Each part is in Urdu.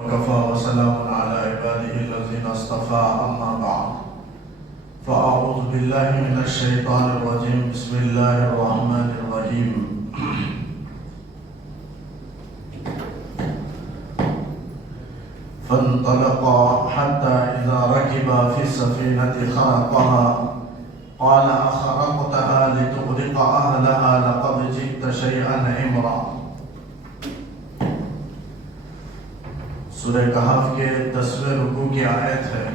وكفى وسلام على عباده الذين اصطفى أما بعد فأعوذ بالله من الشيطان الرجيم بسم الله الرحمن الرحيم فانطلقا حتى إذا ركبا في السفينة خرقها قال أخرقتها لتغرق أهلها لقد جئت شيئا إمرا۔ سورہ کہف کے 10ویں رکوع کی آیت ہے۔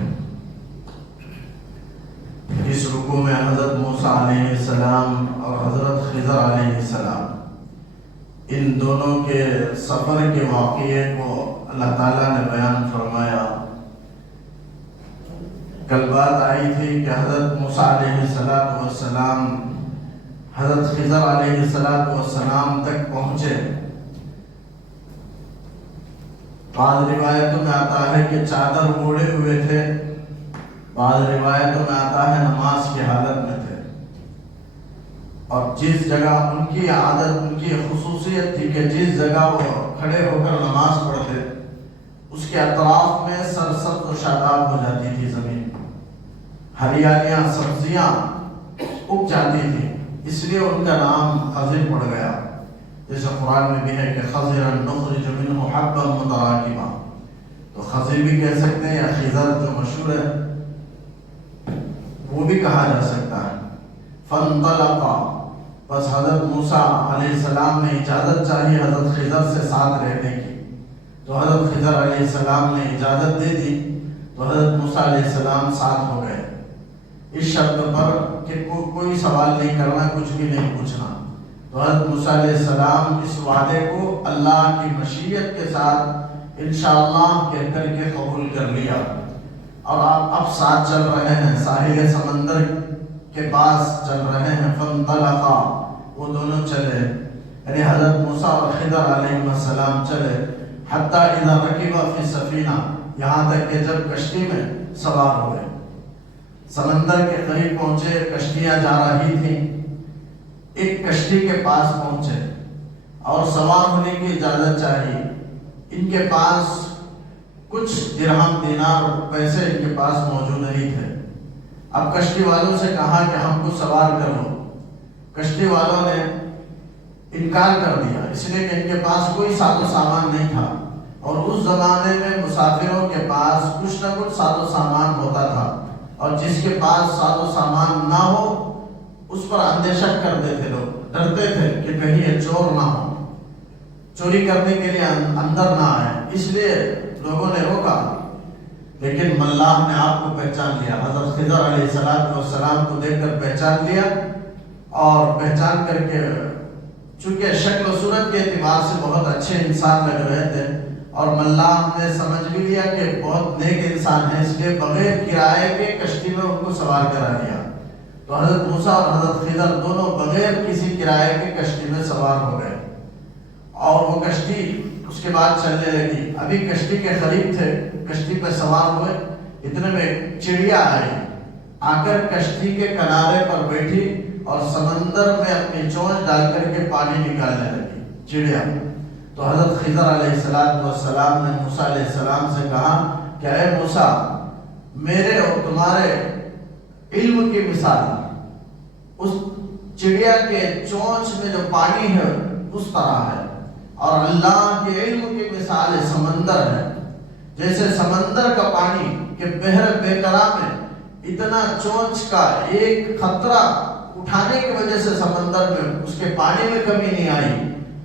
اس رکوع میں حضرت موسیٰ علیہ السلام اور حضرت خضر علیہ السلام ان دونوں کے سفر کے واقعے کو اللہ تعالیٰ نے بیان فرمایا۔ کل بات آئی تھی کہ حضرت موسیٰ علیہ السلام حضرت خضر علیہ السلام تک پہنچے۔ بعض روایتوں میں آتا ہے کہ چادر اوڑھے ہوئے تھے، بعض روایتوں میں آتا ہے نماز کی حالت میں تھے، اور جس جگہ ان کی عادت، ان کی خصوصیت تھی کہ جس جگہ وہ کھڑے ہو کر نماز پڑھتے اس کے اطراف میں سرسبز و شاداب ہو جاتی تھی زمین، ہریالیاں سبزیاں اگ جاتی تھی، اس لیے ان کا نام خضر پڑ گیا۔ جیسے قرآن میں بھی ہے کہ خضرا نخرج منہ حبا متراکبا، تو خضر بھی کہہ سکتے ہیں یا خضر جو مشہور ہے وہ بھی کہا جا سکتا ہے۔ فانطلقا، بس حضرت موسیٰ علیہ السلام نے اجازت چاہی حضرت خضر سے ساتھ رہنے کی، تو حضرت خضر علیہ السلام نے اجازت دے دی، تو حضرت موسیٰ علیہ السلام ساتھ ہو گئے، اس شرط پر کہ کوئی سوال نہیں کرنا، کچھ بھی نہیں پوچھنا۔ تو حضرت موسیٰ علیہ السلام اس وعدے کو اللہ کی مشیت کے ساتھ انشاءاللہ کہہ کر کے قبول کر لیا، اور آپ اب ساتھ چل رہے ہیں، ساحل سمندر کے پاس چل رہے ہیں۔ فانطلقا، وہ دونوں چلے، یعنی حضرت موسیٰ اور خضر علیہ السلام چلے، حتی اذا رکبا فی السفینہ، یہاں تک کہ جب کشتی میں سوار ہوئے، سمندر کے قریب پہنچے، کشتیاں جا رہی تھیں، ایک کشتی کے پاس پہنچے اور سوار ہونے کی اجازت چاہیے۔ ان کے پاس کچھ درہم دینار پیسے ان کے پاس موجود نہیں تھے۔ اب کشتی والوں سے کہا کہ ہم کو سوار کرو، کشتی والوں نے انکار کر دیا، اس لیے کہ ان کے پاس کوئی ساز و سامان نہیں تھا، اور اس زمانے میں مسافروں کے پاس کچھ نہ کچھ ساز و سامان ہوتا تھا، اور جس کے پاس ساز و سامان نہ ہو اس پر اندیشہ کرتے تھے، لوگ ڈرتے تھے کہ کہیں یہ چور نہ ہو، چوری کرنے کے لیے اندر نہ آئے، اس لیے لوگوں نے روکا۔ لیکن اللہ نے آپ کو پہچان لیا، حضرت خضر علیہ السلام کو دیکھ کر پہچان لیا، اور پہچان کر کے چونکہ شکل و صورت کے اعتبار سے بہت اچھے انسان لگ رہے تھے، اور اللہ نے سمجھ بھی لیا کہ بہت نیک انسان ہے، اس لیے بغیر کرائے کے کشتی میں ان کو سوار کرا دیا۔ تو حضرت موسیٰ اور حضرت خضر دونوں بغیر کسی کرائے کے کشتی میں سوار ہو گئے، اور وہ کشتی اس کے بعد چلنے لگی۔ ابھی کشتی کے قریب تھے، کشتی پہ سوار ہوئے، اتنے میں چڑیا آئی، آ کر کشتی کے کنارے پر بیٹھی اور سمندر میں اپنی چونچ ڈال کر کے پانی نکالنے لگی چڑیا۔ تو حضرت خضر علیہ السلام نے موسیٰ علیہ السلام سے کہا کہ اے موسیٰ، میرے اور تمہارے علم کی مثال اس چڑیا کے چونچ میں جو پانی ہے اس طرح ہے، اور اللہ کے علم کی مثال سمندر ہے۔ جیسے سمندر کا پانی کہ بحر بیکرا میں اتنا چونچ کا ایک خطرہ اٹھانے کی وجہ سے سمندر میں اس کے پانی میں کمی نہیں آئی،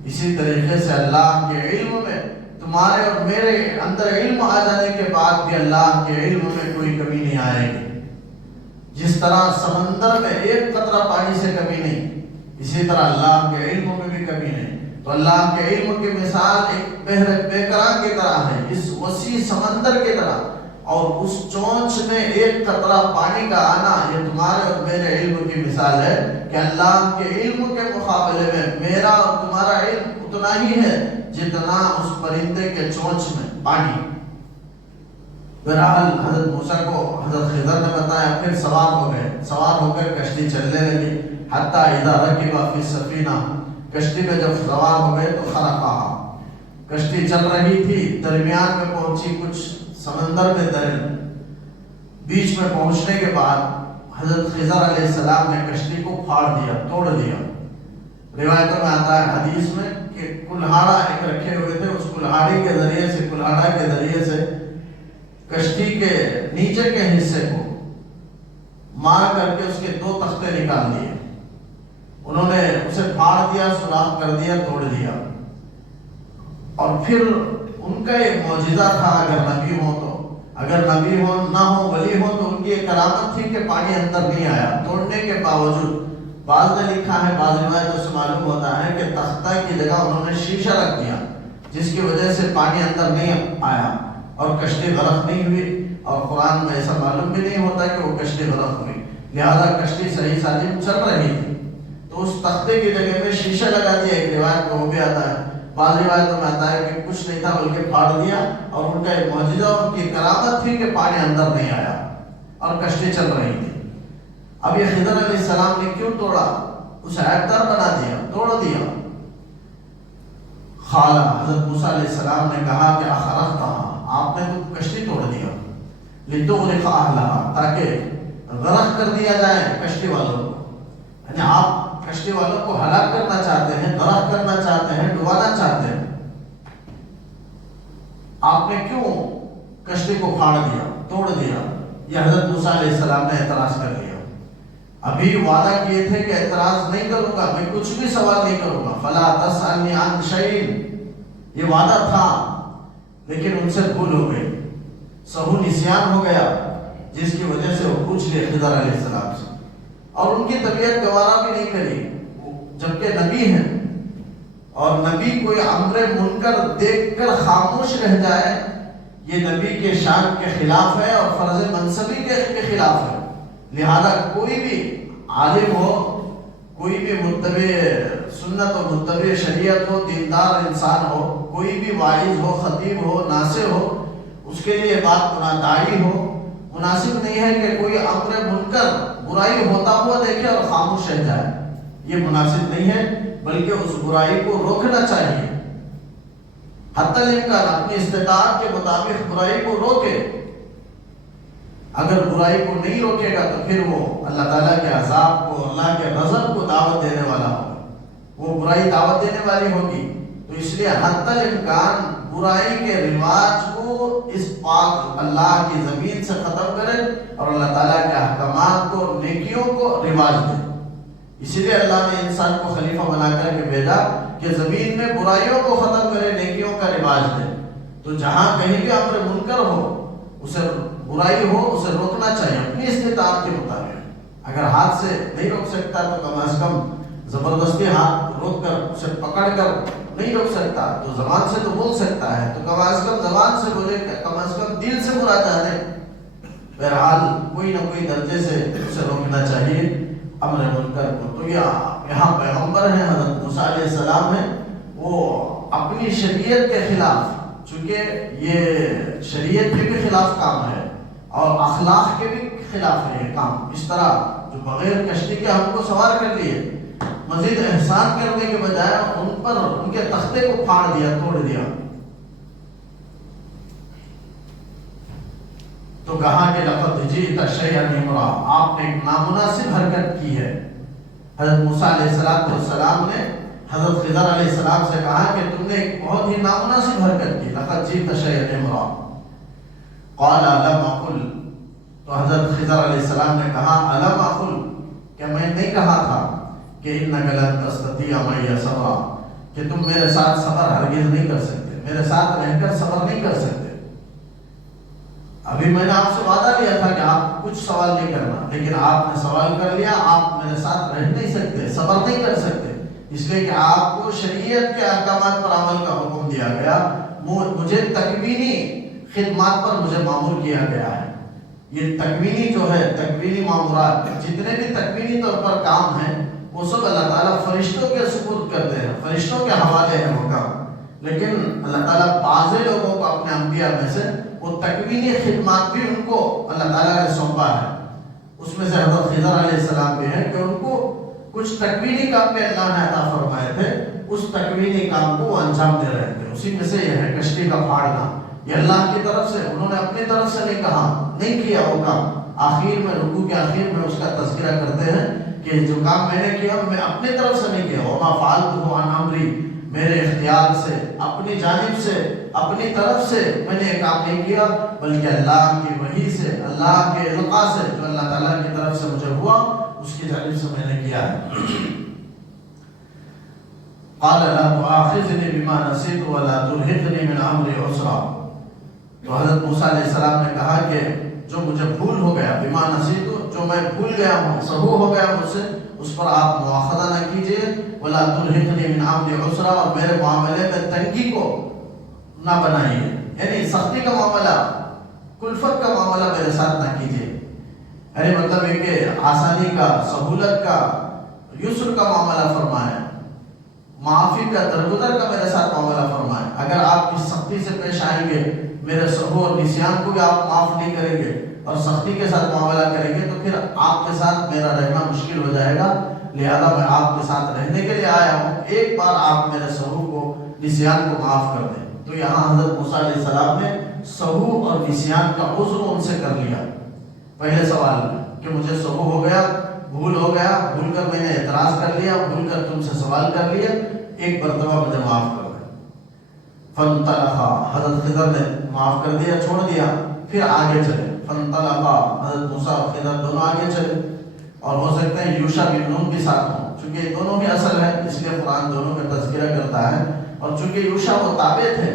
اسی طریقے سے اللہ کے علم میں تمہارے اور میرے اندر علم آ جانے کے بعد بھی اللہ کے علم میں کوئی کمی نہیں آئے گی۔ جس طرح سمندر میں ایک قطرہ پانی سے کمی نہیں، اسی طرح اللہ کے علم میں بھی کمی نہیں۔ تو اللہ کے علم کی مثال ایک بحر بیکرا کی طرح ہے، اس وسیع سمندر کی طرح، اور اس چونچ میں ایک قطرہ پانی کا آنا یہ تمہارے اور میرے علم کی مثال ہے کہ اللہ کے علم کے مقابلے میں میرا اور تمہارا علم اتنا ہی ہے جتنا اس پرندے کے چونچ میں پانی۔ بہرحال حضرت موسیٰ کو حضرت خضر نے بتایا، پھر سوار ہو گئے، سوار ہو کر کشتی چلنے لگی، حتی اذا رکبا فی السفینہ، کشتی میں جب سوار ہو گئے تو خرقہا، کشتی چل رہی تھی، درمیان میں پہنچی، کچھ سمندر میں درل، بیچ میں پہنچنے کے بعد حضرت خضر علیہ السلام نے کشتی کو پھاڑ دیا، توڑ دیا۔ روایتوں میں آتا ہے حدیث میں کہ کلہاڑا ایک رکھے ہوئے تھے، اس کلہاڑی کے ذریعے سے کشتی کے نیچے کے حصے کو مار کر کے اس کے 2 تختے نکال دیے۔ انہوں نے اسے پھاڑ دیا، سوراخ کر دیا، توڑ دیا۔ اور پھر ان کا ایک معجزہ تھا، اگر نبی ہو نہ ہو ولی ہو تو ان کی ایک کرامت تھی کہ پانی اندر نہیں آیا توڑنے کے باوجود۔ بعض نے لکھا ہے، بعض روایتوں سے معلوم ہوتا ہے کہ تختہ کی جگہ انہوں نے شیشہ رکھ دیا، جس کی وجہ سے پانی اندر نہیں آیا اور کشتی غرق نہیں ہوئی، اور قرآن میں ایسا معلوم بھی نہیں ہوتا کہ وہ کشتی غرق ہوئی، لہذا کشتی صحیح سالم چل رہی تھی۔ تو اس تختے کی جگہ میں شیشہ لگا دیا، ایک روایت میں وہ بھی آتا ہے، بعض روایتوں میں آتا ہے کہ کچھ نہیں تھا بلکہ پھاڑ دیا، اور ان کا ایک معجزہ اور ان کی کرامت تھی کہ پانی اندر نہیں آیا اور کشتی چل رہی تھی۔ اب یہ خضر علیہ السلام نے کیوں توڑا؟ اسے عیبدار بنا دیا، توڑ دیا۔ قال حضرت موسیٰ علیہ السلام نے کہا کہ اخرقتها، آپ نے تو کشتی توڑ دیا، لتغرق اہلها، تاکہ غرق کر دیا جائے کشتی والوں کو، یعنی آپ کشتی والوں کو ہلاک کرنا چاہتے ہیں، غرق کرنا چاہتے ہیں، ڈبانا چاہتے ہیں۔ آپ نے کیوں کشتی کو پھاڑ دیا، توڑ دیا؟ یہ حضرت موسیٰ علیہ السلام نے اعتراض کر لیا۔ ابھی وعدہ کیے تھے کہ اعتراض نہیں کروں گا، میں کچھ بھی سوال نہیں کروں گا، فلا تسألنی عن شیء، یہ وعدہ تھا، لیکن ان سے بھول ہو گئی، سہو نسیان ہو گیا، جس کی وجہ سے وہ پوچھ لیے خضر علیہ السلام سے، اور ان کی طبیعت گوارا بھی نہیں کری، جبکہ نبی ہیں، اور نبی کوئی امر منکر دیکھ کر خاموش رہ جائے، یہ نبی کے شان کے خلاف ہے اور فرض منصبی کے خلاف ہے۔ لہذا کوئی بھی عالم ہو، کوئی بھی متبع سنت و متبع شریعت ہو، دیندار انسان ہو، کوئی بھی واعظ ہو، خطیب ہو، ناصح ہو، اس کے لیے بات داعی ہو، مناسب نہیں ہے کہ کوئی امر منکر برائی ہوتا ہوا دیکھے اور خاموش رہ جائے، یہ مناسب نہیں ہے، بلکہ اس برائی کو روکنا چاہیے، حتی الامکان اپنی استطاعت کے مطابق برائی کو روکے۔ اگر برائی کو نہیں روکے گا تو پھر وہ اللہ تعالیٰ کے عذاب کو، اللہ کے غضب کو دعوت دینے والا ہوگا، وہ برائی دعوت دینے والی ہوگی۔ تو اس لیے حتی الامکان برائی کے رواج کو اس پاک اللہ کی زمین سے ختم کرے اور اللہ تعالیٰ کے احکامات کو، نیکیوں کو رواج دے۔ اسی لیے اللہ نے انسان کو خلیفہ بنا کر کے بھیجا کہ زمین میں برائیوں کو ختم کرے، نیکیوں کا رواج دے۔ تو جہاں کہیں بھی امر منکر ہو، اسے برائی ہو، اسے روکنا چاہیے اپنی استطاعت کے مطابق۔ اگر ہاتھ سے نہیں روک سکتا تو کم از کم زبردستی ہاتھ روک کر، اسے پکڑ کر نہیں روک سکتا تو زبان سے تو بول سکتا ہے، تو کم از کم زبان سے بولے، کم از کم دل سے برا چاہے، بہرحال کوئی نہ کوئی درجے سے اسے روکنا چاہیے امر منکر کو۔ تو یہاں پیغمبر ہیں، حضرت موسیٰ علیہ السلام ہیں، وہ اپنی شریعت کے خلاف، چونکہ یہ شریعت کے بھی خلاف کام ہے اور اخلاق کے بھی خلاف ہے یہ کام، اس طرح جو بغیر کشتی کے ہم کو سوار کر لیے، مزید احسان کرنے کے بجائے ان پر ان کے تختے کو پھاڑ دیا، توڑ دیا۔ تو کہا کہ لقد جئت شیئا امرا، آپ نے ایک نامناسب حرکت کی ہے۔ حضرت موسیٰ علیہ السلام نے حضرت خضر علیہ السلام سے کہا کہ تم نے ایک بہت ہی نامناسب حرکت کی، لقد جئت شیئا امرا۔ قال الم اقل، تو حضرت خضر علیہ السلام نے کہا الم اقل، کہ میں نہیں کہا تھا کہ انک لن تستطیع معی صبرا، کہ تم میرے ساتھ صبر ہرگز نہیں کر سکتے، میرے ساتھ رہ کر صبر نہیں کر سکتے۔ ابھی میں نے آپ سے وعدہ لیا تھا کہ آپ کچھ سوال نہیں کرنا، لیکن آپ نے سوال کر لیا، آپ میرے ساتھ رہ نہیں سکتے، صبر نہیں کر سکتے، اس لیے کہ آپ کو شریعت کے احکامات پر عمل کا حکم دیا گیا، مجھے تکوینی خدمات پر مجھے معمور کیا گیا ہے۔ یہ تکوینی جو ہے، تکوینی معمورات، جتنے بھی تکوینی طور پر کام ہیں وہ سب اللہ تعالیٰ فرشتوں کے سپرد کرتے ہیں، فرشتوں کے حوالے ہیں وہ کام، لیکن اللہ تعالیٰ بعض لوگوں کو اپنے انبیاء میں سے وہ تکوینی خدمات بھی ان کو اللہ تعالیٰ نے سونپا ہے۔ اس میں سے حضرت خضر علیہ السلام بھی ہیں کہ ان کو کچھ تکوینی کام میں اللہ نے عطا فرمائے تھے، اس تکوینی کام کو وہ انجام دے رہے تھے. اسی میں سے یہ ہے کشتی کا پھاڑنا. یہ اللہ کی طرف سے، انہوں نے اپنی طرف سے نہیں کہا، نہیں کیا وہ کام. آخر میں رکوع کے آخر میں اس کا تذکرہ کرتے ہیں کہ جو کام میں نے کیا میں اپنی طرف سے نہیں کیا. وما فعلتہ عن امری، میرے اختیار سے، اپنی جانب سے، اپنی طرف سے میں نے یہ کام نہیں کیا، بلکہ اللہ کی وحی سے، اللہ کے القاء سے، جو اللہ تعالیٰ کی طرف سے مجھے ہوا اس کی جانب سے میں نے کیا ہے. قال لا تؤاخذني بما نسيت ولا ترهقني من امري عسرا. تو حضرت موسیٰ علیہ السلام نے کہا کہ جو مجھے بھول ہو گیا، بما نسیت، جو میں بھول گیا ہوں، سہو ہو گیا مجھ سے، اس پر آپ مواخذہ نہ کیجیے. ولا ترهقني من امري عسرا، اور میرے معاملے میں تنگی کو نہ بنائیے، یعنی سختی کا معاملہ، کلفت کا معاملہ میرے ساتھ نہ کیجیے. یعنی مطلب ہے کہ آسانی کا، سہولت کا، یسر کا معاملہ فرمائے، معافی کا، درگزر کا میرے ساتھ معاملہ فرمائے. اگر آپ اس سختی سے پیش آئیں گے، میرے سہو اور نسیان کو بھی آپ معاف نہیں کریں گے اور سختی کے ساتھ معاملہ کریں گے، تو پھر آپ کے ساتھ میرا رہنا مشکل ہو جائے گا. لہذا میں آپ کے ساتھ رہنے کے لیے آیا ہوں، ایک بار آپ میرے سہو کو، نسیان کو معاف کر دیں. تو یہاں حضرت موسیٰ علیہ السلام نے سہو اور نسیان کا عذر ان سے کر لیا. پہلے سوال کہ مجھے سہو ہو گیا، بھول ہو گیا، بھول کر میں نے اعتراض کر لیا، بھول کر تم سے سوال کر لیا، ایک مرتبہ مجھے معاف کر دیں. فانطلقا، حضرت خضر نے معاف کر دیا، چھوڑ دیا، پھر آگے چلے. فانطلقا، حضرت موسیٰ اور خضر دونوں آگے چلے. اور ہو سکتے ہیں یوشع بن نون بھی ساتھ ہوں، چونکہ یہ دونوں ہی اصل ہے اس لیے قرآن دونوں کا تذکرہ کرتا ہے. اور چونکہ یوشع وہ تابع تھے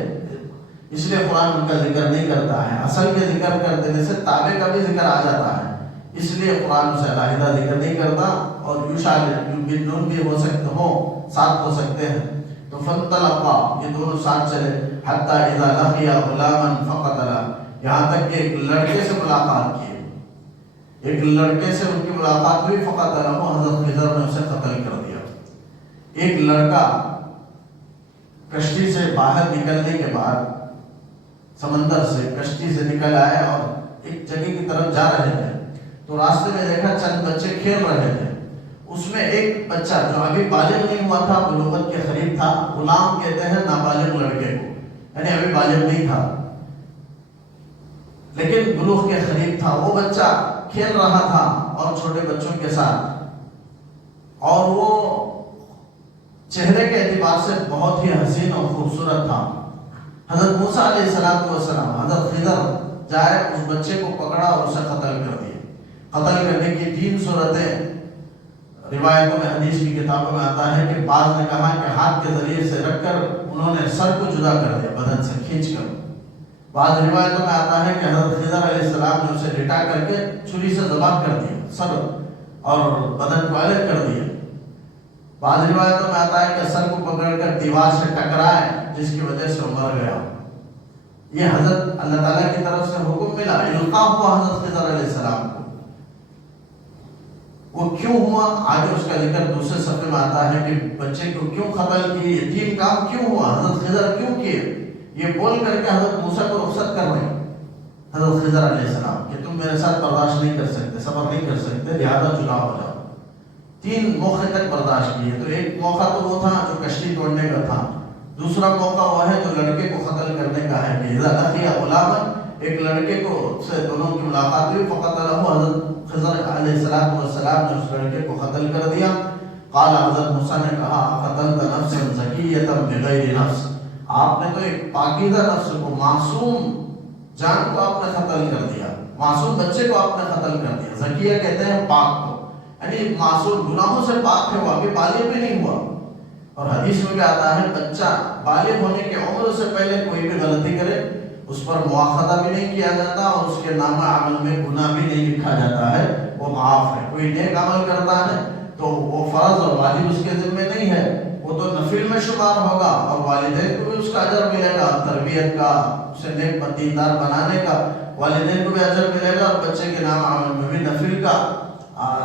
اس لیے قرآن ان کا ذکر نہیں کرتا ہے. اصل کے ذکر کر دینے سے تابع کا بھی ذکر آ جاتا ہے، اس لیے قرآن اسے علیحدہ ذکر نہیں کرتا. اور یوشع بن نون بھی ہو سکتے ہوں، ساتھ ہو سکتے ہیں. تو فانطلقا، یہ دونوں ساتھ چلے. حتی اذا لقیا غلاما فقتلا، یہاں تک کہ ایک لڑکے سے ملاقات کی، ایک لڑکے سے ان کی ملاقات ہوئی. فقتلا، حضرت خضر نے اسے قتل کر دیا. ایک لڑکا کشتی سے باہر نکلنے کے بعد، سمندر سے کشتی سے نکل آئے اور ایک جگہ کی طرف جا رہے تھے، تو راستے میں دیکھا چند بچے کھیل رہے تھے. اس میں ایک بچہ جو ابھی بالغ نہیں ہوا تھا، بلوغت کے قریب تھا، غلام کہتے ہیں نابالغ لڑکے کو، یعنی ابھی بالغ نہیں تھا لیکن بلوغ کے قریب تھا. وہ بچہ کھیل رہا تھا اور چھوٹے بچوں کے ساتھ، اور وہ چہرے کے اعتبار سے بہت ہی حسین اور خوبصورت تھا. حضرت موسیٰ علیہ السلام، حضرت خضر جائے، اس بچے کو پکڑا اور اسے قتل کر دیا. قتل کرنے کی 3 صورتیں روایتوں میں، حدیث کی کتابوں میں آتا ہے کہ بعض نے کہا کہ ہاتھ کے ذریعے سے رکھ کر انہوں نے سر کو جدا کر دیا بدن سے کھینچ کر. بعض روایتوں میں آتا ہے کہ حضرت خضر علیہ السلام نے اسے لٹا کر کے چھری سے ذبح کر دیا، سر اور بدن کو الگ کر دیا. بعض روایتوں میں آتا ہے کہ سر کو پکڑ کر دیوار سے ٹکرائے جس کی وجہ سے مر گیا. یہ حضرت اللہ تعالیٰ کی طرف سے حکم ملا، القاء ہوا حضرت خضر علیہ السلام کو. وہ کیوں ہوا آگے اس کا ذکر دوسرے صفحے میں آتا ہے کہ بچے کو کیوں قتل کی، یتیم کام کیوں ہوا، حضرت خضر کیوں کیے. یہ بول کر کے حضرت موسیٰ کو رخصت کر رہے ہیں حضرت خضر علیہ السلام کہ تم میرے ساتھ برداشت نہیں کر سکتے، صبر نہیں کر سکتے، لہذا جدا ہو جاؤ. 3 موقع تک برداشت کیے. تو ایک موقع تو وہ تھا جو کشتی توڑنے کا تھا، دوسرا موقع وہ ہے جو لڑکے کو قتل کرنے کا ہے کہ اذا لقیا غلاما، ایک لڑکے کو سے دونوں کی ملاقات ہوئی. فقتلہ، حضرت خضر علیہ السلام نے اس لڑکے کو قتل کر دیا. قال، حضرت موسیٰ نے کہا، قتلت نفسا زکیۃ بغیر نفس، آپ نے تو ایک پاکیزہ نفس کو، معصوم جان کو آپ نے قتل کر دیا، معصوم بچے کو آپ نے قتل کر دیا. زکیہ کہتے ہیں پاک کو، یعنی معصوم گناہوں سے پاک ہے، وہ ابھی بالغ بھی نہیں ہوا. اور حدیث میں بھی آتا ہے بچہ بالغ ہونے کی عمر سے پہلے کوئی بھی غلطی کرے اس پر مواخذہ بھی نہیں کیا جاتا اور اس کے نامہ عمل میں گناہ بھی نہیں لکھا جاتا ہے، وہ معاف ہے. کوئی نیک عمل کرتا ہے تو وہ فرض اور واجب اس کے ذمہ نہیں ہے، وہ تو نفل میں شمار ہوگا، اور والدین کو بھی اس کا اجر ملے گا، تربیت کا، اسے نیک دیندار بنانے کا والدین کو بھی اجر ملے گا، اور بچے کے نام عمل میں بھی نفل کا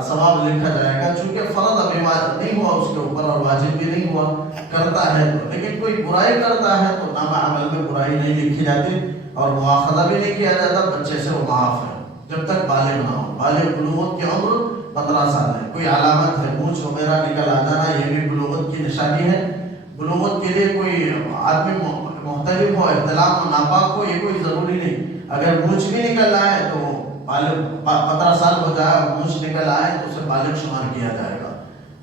ثواب لکھا جائے گا. چونکہ فرض ابھی نہیں ہوا اس کے اوپر اور واجب بھی نہیں ہوا، کرتا ہے تو. لیکن کوئی برائی کرتا ہے تو نام عمل میں برائی نہیں لکھی جاتی اور مواخذہ بھی نہیں کیا جاتا، بچے سے وہ معاف ہے جب تک بالغ نہ ہو. بالغ بلوغت کی عمر 15 سال ہے. کوئی علامت ہے، مونچھ وغیرہ نکل آ جانا، یہ بھی بلوغت کی نشانی ہے. بلوغت کے لیے کوئی آدمی محترم ہو، احتلام و ناپاک ہو، یہ کوئی ضروری نہیں. اگر مونچھ بھی نکل آئے تو 15 سال ہو جائے اور مونچھ نکل آئے تو اسے بالغ شمار کیا جائے گا.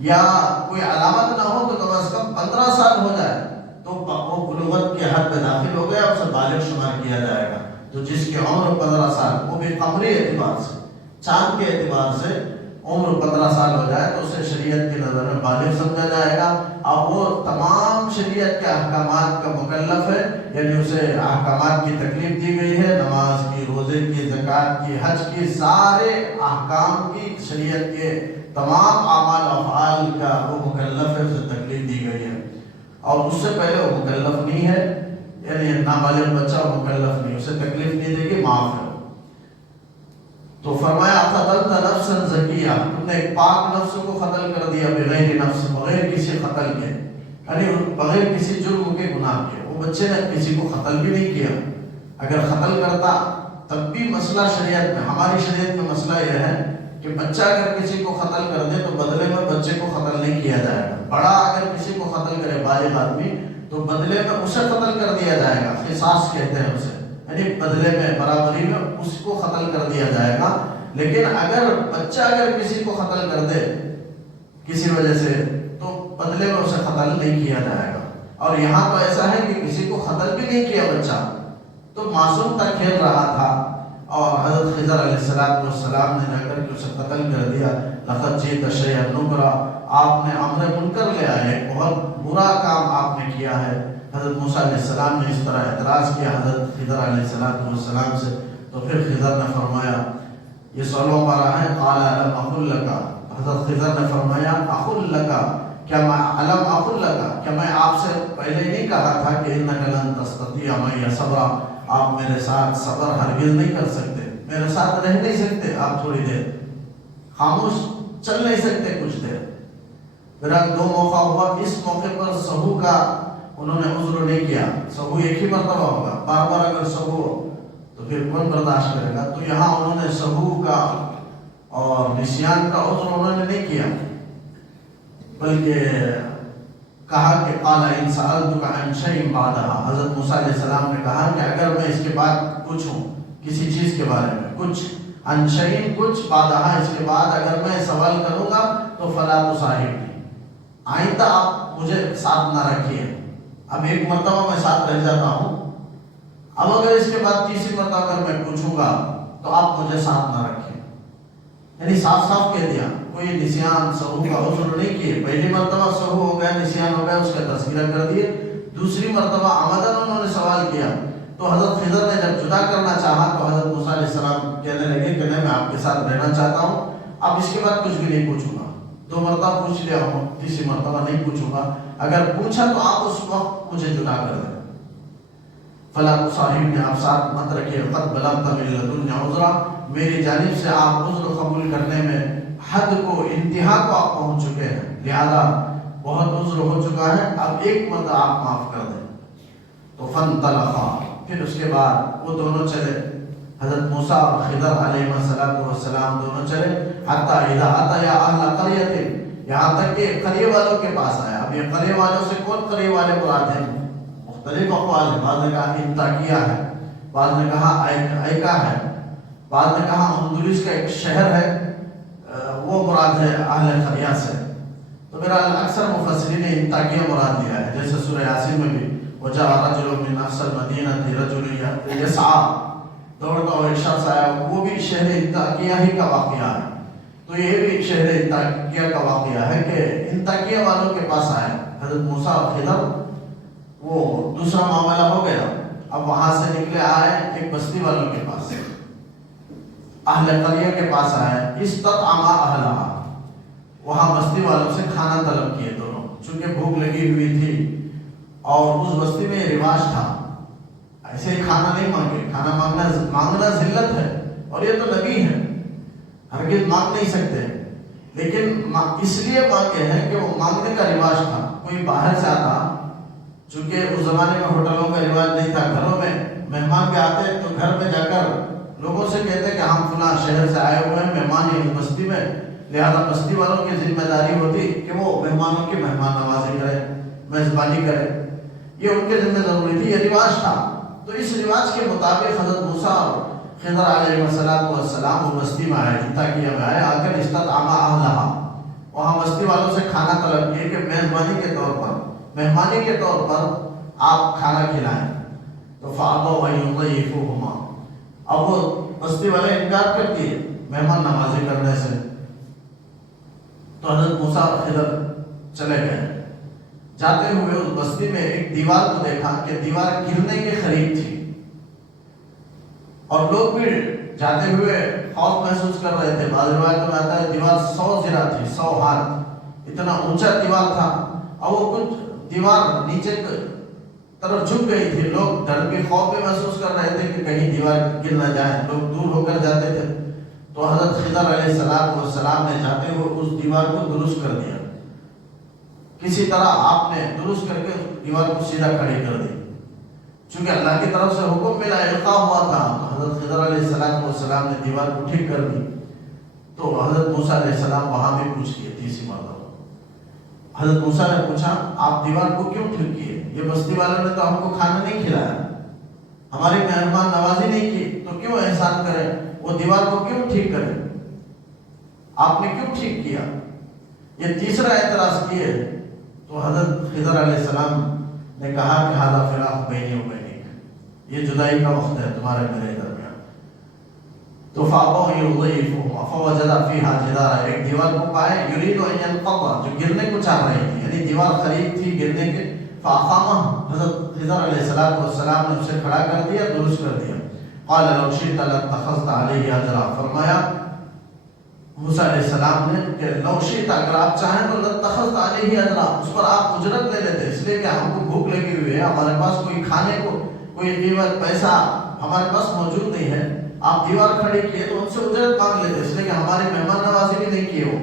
یا کوئی علامت نہ ہو تو کم از کم 15 سال ہو جائے تو وہ بلوغت کے حد میں داخل ہو گیا، اسے بالغ شمار کیا جائے گا. تو جس کی عمر 15 سال، وہ بھی قمری اعتبار سے، چاند کے اعتبار سے عمر 15 سال ہو جائے تو اسے شریعت کی نظر میں بالغ سمجھا جائے گا. اب وہ تمام شریعت کے احکامات کا مکلف ہے، یعنی اسے احکامات کی تکلیف دی گئی ہے، نماز کی، روزے کی، زکوٰۃ کی، حج کی، سارے احکام کی، شریعت کے تمام اعمال و افعال کا وہ مکلف ہے، اسے تکلیف دی گئی ہے. اور اس سے پہلے وہ مکلف نہیں ہے، یعنی نابالغ بچہ وہ مکلف نہیں، اسے تکلیف نہیں دے گی، معاف ہے. تو فرمایا قتلت نفسا زکیہ، تم نے ایک پاک نفس کو قتل کر دیا، بغیر نفس، بغیر کسی قتل کے، یعنی بغیر کسی جرم کے، گناہ کے. وہ بچے نے کسی کو قتل بھی نہیں کیا. اگر قتل کرتا تب بھی مسئلہ شریعت میں، ہماری شریعت میں مسئلہ یہ ہے کہ بچہ اگر کسی کو قتل کر دے تو بدلے میں بچے کو قتل نہیں کیا جائے گا. بڑا اگر کسی کو قتل کرے، بالغ آدمی، تو بدلے میں اسے قتل کر دیا جائے گا. قصاص کہتے ہیں اسے، یعنی بدلے میں، برابری میں اس کو قتل کر دیا جائے گا. لیکن اگر بچہ اگر کسی کو قتل کر دے کسی وجہ سے تو بدلے میں اسے قتل نہیں کیا جائے گا. اور یہاں تو ایسا ہے کہ کسی کو قتل بھی نہیں کیا بچہ، تو معصوم تک کھیل رہا تھا اور حضرت خضر علیہ السلام نے جا کر کے اسے قتل کر دیا. لقد جئت شیئا نکرا، آپ نے امر منکر لے آئے، بہت برا کام آپ نے کیا ہے. حضرت موسیٰ علیہ السلام نے اس طرح اعتراض کیا حضرت خضر علیہ السلام سے. تو پھر خضر نے فرمایا، یہ سولوں پارہ ہے، قال الم اقل لک، حضرت خضر نے فرمایا اقل لک، کیا میں الم اقل لک، کیا میں آپ سے پہلے نہیں کہا تھا کہ انک لن تستطیع معی صبرا، آپ میرے ساتھ صبر ہرگز نہیں کر سکتے، میرے ساتھ رہ نہیں سکتے، آپ تھوڑی دیر خاموش چل نہیں سکتے کچھ دیر. میرا 2 موقع ہوا، اس موقع پر سہو کا انہوں نے عذر نہیں کیا. سہو ایک ہی مرتبہ ہوگا، بار بار اگر سہو ہو تو پھر کون برداشت کرے گا. تو یہاں انہوں نے سہو کا اور نسیان کا عذر انہوں نے نہیں کیا، بلکہ کہا کہ قال ان سألتک عن شیء بعدها، حضرت موسیٰ علیہ السلام نے کہا کہ اگر میں اس کے بعد پوچھوں کسی چیز کے بارے میں، کچھ عن شیء، کچھ بعدها، اس کے بعد اگر میں سوال کروں گا تو فلا تصاحبنی، آئندہ آپ مجھے ساتھ نہ رکھیے. اب ایک مرتبہ میں ساتھ رہ جاتا ہوں، اب اگر اس کے بعد تیسری مرتبہ اگر میں پوچھوں گا تو آپ مجھے ساتھ نہ رکھیں. یعنی صاف صاف کہہ دیا، کوئی نسیان سہو کا عذر نہیں کیے. پہلی مرتبہ سہو ہو گیا، نسیان ہو گیا، اس کا تذکرہ کر دیے. دوسری مرتبہ عمدن انہوں نے سوال کیا تو حضرت خضر نے جب جدا کرنا چاہا تو حضرت موسیٰ علیہ السلام کہنے لگے کہ نہیں، میں آپ کے ساتھ رہنا چاہتا ہوں، اب اس کے بعد کچھ بھی نہیں پوچھوں گا. 2 مرتبہ پوچھ لیا ہوں، تیسری مرتبہ نہیں پوچھوں گا، اگر پوچھا تو آپ اس وقت مجھے جدا کر دیں. فلا تصاحبنی، آپ ساتھ مت رکھیے. قد بلغت من لدنی عذرا، میری جانب سے آپ عذر قبول کرنے میں حد کو، انتہا کو آپ پہنچ چکے ہیں، لہذا بہت عذر ہو چکا ہے، اب ایک مرتبہ آپ معاف کر دیں. تو فانطلقا، پھر اس کے بعد وہ دونوں چلے، حضرت موسیٰ اور خضر علیہ السلام دونوں چلے. حتی اذا اتیا اہل قریۃ، یہاں تک کہ قریے والوں کے پاس آیا. اب یہ قریے والوں سے کون قریے والے مراد ہیں؟ مختلف اقوال ہیں. بعض نے کہا انطاکیہ ہے، بعض نے کہا ایکا ہے، بعض نے کہا اندلس کا ایک شہر ہے وہ مراد ہے اہل قریہ سے. تو میرا اکثر مفسرین نے انطاکیہ مراد دیا ہے، جیسے سورہ یاسین میں بھی وجاء رجل من اقصى المدینہ رجل یسعی، دوڑتا ہوا ایک شخص آیا، وہ بھی شہر انطاکیہ ہی کا واقعہ ہے. تو یہ بھی شہر انطاکیہ کا واقعہ ہے کہ انطاکیہ والوں کے پاس آئے حضرت موسیٰ اور خضر. وہ دوسرا معاملہ ہو گیا. اب وہاں سے نکلے آئے ایک بستی والوں کے پاس، اہل قریہ کے پاس آئے. استطعما اہلہا، وہاں بستی والوں سے کھانا طلب کیے دونوں، چونکہ بھوک لگی ہوئی تھی اور اس بستی میں رواج تھا ایسے ہی کھانا نہیں مانگے. کھانا مانگنا ذلت ہے، اور یہ تو نبی ہے، ہرگز مانگ نہیں سکتے. لیکن اس لیے مانگے ہیں کہ وہ مانگنے کا رواج تھا. کوئی باہر سے آتا، چونکہ اس زمانے میں ہوٹلوں کا رواج نہیں تھا، گھروں میں مہمان کے آتے تو گھر میں جا کر لوگوں سے کہتے کہ ہم فلاں شہر سے آئے ہوئے ہیں، مہمان ہیں بستی میں، لہذا بستی والوں کی ذمہ داری ہوتی کہ وہ مہمانوں کی مہمان نوازی کرے. میزبانی کرے، یہ ان کے ذمہ ضروری تھی، یہ رواج تھا۔ تو اس رواج کے مطابق حضرت موسیٰ اور خضر علیہ السلام وہ بستی میں آئے، جوتا کیا میں آئے، آ کر استطعما اہلہا، وہاں بستی والوں سے کھانا طلب کیے کہ میزبانی کے طور پر، مہمانی کے طور پر آپ کھانا کھلائیں۔ تو فَأَبَوْا أَن يُضَيِّفُوهُمَا، اب وہ بستی والے انکار کر دیے مہمان نوازی کرنے سے۔ تو حضرت موسیٰ اور خضر چلے گئے، جاتے ہوئے اس بستی میں ایک دیوار کو دیکھا کہ دیوار گرنے کے قریب تھی، اور لوگ بھی جاتے ہوئے خوف محسوس کر رہے تھے۔ بعض روایتوں میں آتا ہے دیوار 100 ذرا تھی، 100 ہاتھ، اتنا اونچا دیوار تھا، اور وہ کچھ دیوار نیچے طرف جھک گئی تھی۔ لوگ ڈر بھی، خوف بھی محسوس کر رہے تھے کہ کہیں دیوار گر نہ جائے، لوگ دور ہو کر جاتے تھے۔ تو حضرت خضر علیہ السلام نے جاتے ہوئے اس دیوار کو درست کر دیا، کسی طرح آپ نے درست کر کے دیوار کو سیدھا کھڑی کر دی، چونکہ اللہ کی طرف سے حکم ملا، القاء ہوا تھا۔ تو حضرت خضر علیہ السلام نے دیوار کو ٹھیک کر دی۔ تو حضرت موسیٰ علیہ السلام وہاں بھی پوچھ لیے تیسری مرتبہ۔ حضرت موسیٰ نے پوچھا آپ دیوار کو کیوں ٹھیک کیے؟ یہ بستی والوں نے تو ہم کو کھانا نہیں کھلایا، ہماری مہمان نوازی نہیں کی، تو کیوں احسان کریں، وہ دیوار کو کیوں ٹھیک کریں، آپ نے کیوں ٹھیک کیا؟ یہ تیسرا اعتراض کیے۔ تو حضرت خضر علیہ السلام نے کہا کہ ھذا فراق بینی و بینک، یہ جدائی کا وقت ہے تمہارے میرے درمیان۔ تو فَأَبَوْا أَن يُضَيِّفُوهُمَا فَوَجَدَ فِيهَا جِدَارًا، ایک دیوار کو پائے، يُرِيدُ أَن يَنْقَضَ، جو گرنے کو چاہ رہی تھی، یعنی دیوار قریب تھی گرنے کے۔ فَأَقَامَهُ، حضرت خضر علیہ السلام نے اسے کھڑا کر دیا، درست کر دیا۔ قَالَ لَوْ شِئْتَ لَاتَّخَذْتَ عَلَيْهِ أَجْرًا، فرمایا موسیٰ علیہ السلام نے کہ لو شئت، اگر آپ چاہیں تو لاتخذت علیہ اجرا، اس پر آپ اجرت لے لیتے، اس لیے کہ ہم کو بھوک لگی ہوئی ہے، ہمارے پاس کوئی کھانے کو کوئی قیمت پیسہ ہمارے پاس موجود نہیں ہے، آپ دیوار کھڑی کیے تو ان سے اجرت مانگ لیتے، اس لیے کہ ہماری مہمان نوازی بھی نہیں کیے ہو،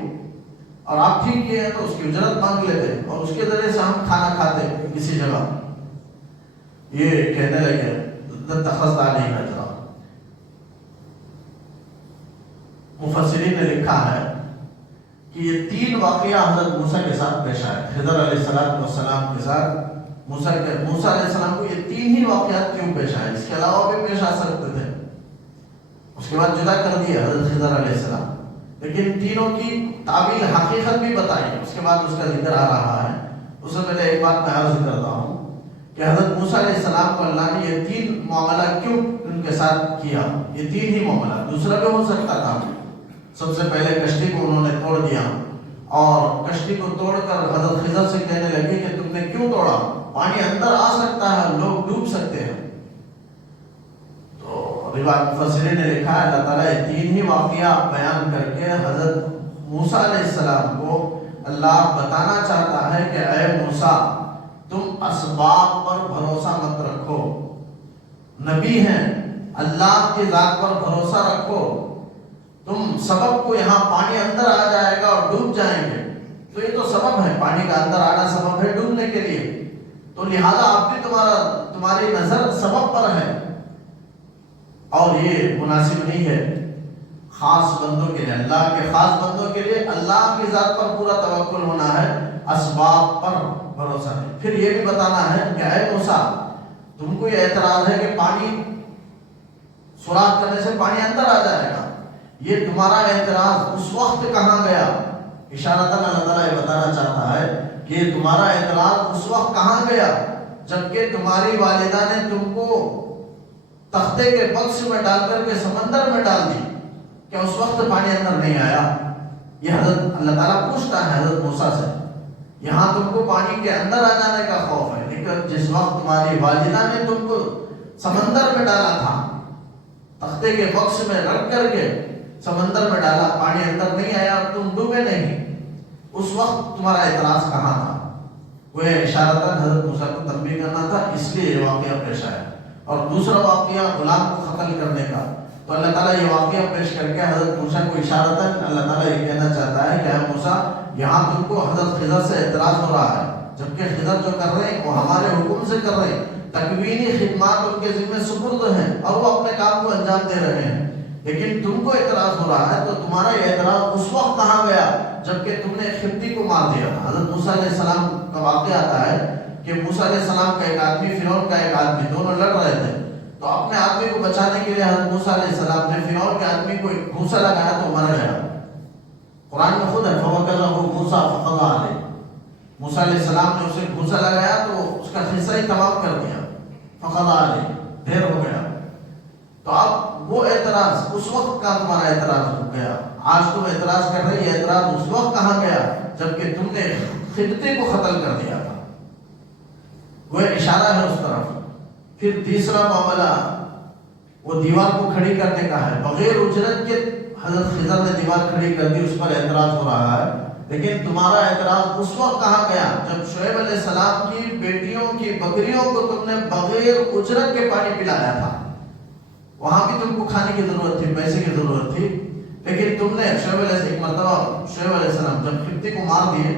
اور آپ ٹھیک کیے ہیں تو اس کی اجرت مانگ لیتے، اور اس کے ذریعے سے ہم کھانا کھاتے کسی جگہ۔ یہ کہنے لگے لاتخذت علیہ اجرا۔ مفسرین نے لکھا ہے کہ یہ 3 واقعہ حضرت موسیٰ کے ساتھ پیش آئے، خضر علیہ السلام کے ساتھ موسیٰ علیہ السلام کو یہ 3 ہی واقعات کیوں پیش آئے، اس کے علاوہ بھی پیش آ سکتے تھے، اس کے بعد جدا کر دیا حضرت خضر علیہ السلام، لیکن تینوں کی تعبیر حقیقت بھی بتائی، اس کے بعد اس کا ذکر آ رہا ہے۔ اس سے پہلے ایک بات میں عرض کرتا ہوں کہ حضرت موسیٰ علیہ السلام کو اللہ نے یہ 3 معاملہ کیوں ان کے ساتھ کیا، یہ 3 ہی معاملہ، دوسرا بھی ہو سکتا تھا۔ سب سے پہلے کشتی کو انہوں نے توڑ دیا، اور کشتی کو توڑ کر حضرت خضر سے کہنے لگے کہ تم نے کیوں توڑا، پانی اندر آ سکتا ہے، لوگ ڈوب سکتے ہیں۔ تو روایت مفسرین نے لکھا ہے اللہ تعالیٰ یہ 3 ہی واقعہ بیان کر کے حضرت موسیٰ علیہ السلام کو اللہ بتانا چاہتا ہے کہ اے موسیٰ تم اسباب پر بھروسہ مت رکھو، نبی ہیں، اللہ کی ذات پر بھروسہ رکھو، تم سبب کو یہاں پانی اندر آ جائے گا اور ڈوب جائیں گے، تو یہ تو سبب ہے، پانی کا اندر آنا سبب ہے ڈوبنے کے لیے، تو لہذا اب بھی تمہاری نظر سبب پر ہے، اور یہ مناسب نہیں ہے خاص بندوں کے لیے، اللہ کے خاص بندوں کے لیے اللہ کی ذات پر پورا توکل ہونا ہے، اسباب پر بھروسہ نہیں۔ پھر یہ بھی بتانا ہے کہ اے موسیٰ تم کو یہ اعتراض ہے کہ پانی سوراخ کرنے سے پانی اندر آ جائے گا، یہ تمہارا اعتراض اس وقت کہاں گیا؟ اشارتاً اللہ تعالیٰ یہ بتانا چاہتا ہے کہ تمہارا اعتراض اس وقت کہاں گیا جبکہ تمہاری والدہ نے تم کو تختے کے بکس میں ڈال کر کے سمندر میں ڈال دی، کیا اس وقت پانی اندر نہیں آیا؟ یہ حضرت اللہ تعالیٰ پوچھتا ہے حضرت موسیٰ سے، یہاں تم کو پانی کے اندر آ جانے کا خوف ہے، لیکن جس وقت تمہاری والدہ نے تم کو سمندر میں ڈالا تھا، تختے کے بکس میں رکھ کر کے سمندر میں ڈالا، پانی اندر نہیں آیا اور تم ڈوبے نہیں، اس وقت تمہارا اعتراض کہاں تھا؟ وہ اشارتاً حضرت موسیٰ کو تنبیہ کرنا تھا، اس لیے یہ واقعہ پیش آیا۔ اور دوسرا واقعہ غلام کو قتل کرنے کا، تو اللہ تعالیٰ یہ واقعہ پیش کر کے حضرت موسیٰ کو اشارتاً اللہ تعالیٰ یہ کہنا چاہتا ہے کہ اے موسیٰ یہاں تم کو حضرت خضر سے اعتراض ہو رہا ہے، جبکہ خضر جو کر رہے ہیں وہ ہمارے حکم سے کر رہے ہیں، تکوینی خدمات ان کے ذمہ سپرد ہیں اور وہ اپنے کام کو انجام دے رہے ہیں، لیکن تم کو اعتراض ہو رہا ہے، تو تمہارا یہ اعتراض اس وقت کہاں گیا جبکہ تم نے خبطی کو مار دیا۔ حضرت موسیٰ علیہ السلام کا واقعہ آتا ہے کہ موسیٰ علیہ السلام کا ایک آدمی، فرعون کا ایک آدمی، دونوں لڑ رہے تھے، تو اپنے آدمی کو بچانے کے لیے حضرت موسیٰ علیہ السلام نے فرعون کے آدمی کو ایک گھوسا لگایا تو مر گیا۔ قرآن میں خود ہے فَوَكَذَبَهُ مُوسَىٰ فَقَضَىٰ عَلَيْهِ، موسیٰ علیہ السلام نے اسے گھوسا لگایا تو اس کا حصہ ہی تمام کر دیا، فَقَضَىٰ عَلَيْهِ، دیر ہو گیا۔ تو اب وہ اعتراض اس وقت کا تمہارا اعتراض ہو گیا، آج تم اعتراض کر رہے، یہ اعتراض اس وقت کہاں گیا جبکہ تم نے خطے کو قتل کر دیا تھا۔ وہ اشارہ ہے اس طرف۔ پھر تیسرا معاملہ وہ دیوار کو کھڑی کرنے کا ہے، بغیر اجرت کے حضرت خضر نے دیوار کھڑی کر دی، اس پر اعتراض ہو رہا ہے، لیکن تمہارا اعتراض اس وقت کہاں گیا جب شعیب علیہ السلام کی بیٹیوں کی بکریوں کو تم نے بغیر اجرت کے پانی پلایا تھا۔ وہاں بھی تم کو کھانے کی ضرورت تھی، پیسے کی ضرورت تھی، لیکن تم نے ایک مرتبہ شعیب علیہ السلام جب قبطی کو مار دیے